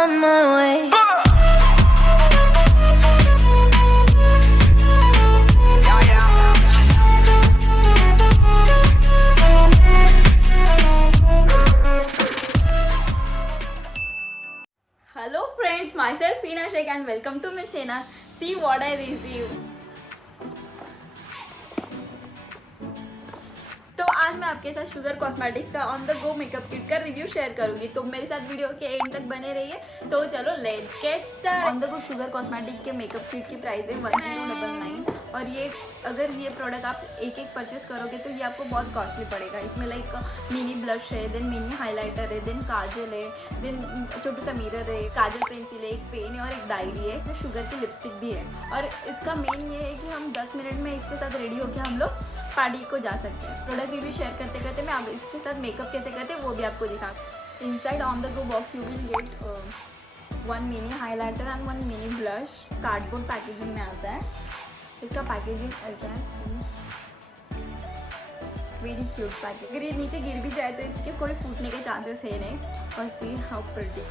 on my way. Hello friends, myself Heena Shaikh and welcome to Miss Hennah. See what I received. तो आज मैं आपके साथ sugar cosmetics का on the go makeup kit का review share करूंगी, तो मेरे साथ वीडियो के एंड तक बने रहिए। तो चलो let's get start. On the go sugar cosmetic के मेकअप किट की प्राइस है 1099 और ये अगर ये प्रोडक्ट आप एक एक परचेस करोगे तो ये आपको बहुत कॉस्टली पड़ेगा। इसमें लाइक मिनी ब्लश है, देन मिनी हाइलाइटर है, देन काजल है, देन छोटू सा मिरर है, काजल पेंसिल है, एक पेन है और एक डायरी है, तो शुगर की लिपस्टिक भी है। और इसका मेन ये है कि हम 10 मिनट में इसके साथ रेडी होकर हम लोग पार्टी को जा सकते हैं। प्रोडक्ट रिव्यू शेयर करते करते मैं अब इसके साथ मेकअप कैसे करते हैं वो भी आपको दिखा। Inside on the go box you will get 1 mini highlighter and 1 mini blush. Cardboard packaging में आता है। इसका पैकेजिंग ऐसा है, वेरी क्यूट पैकेज। अगर ये नीचे गिर भी जाए तो इसके कोई फूटने के चांसेस है नहीं। और सी हाउ प्रिटी।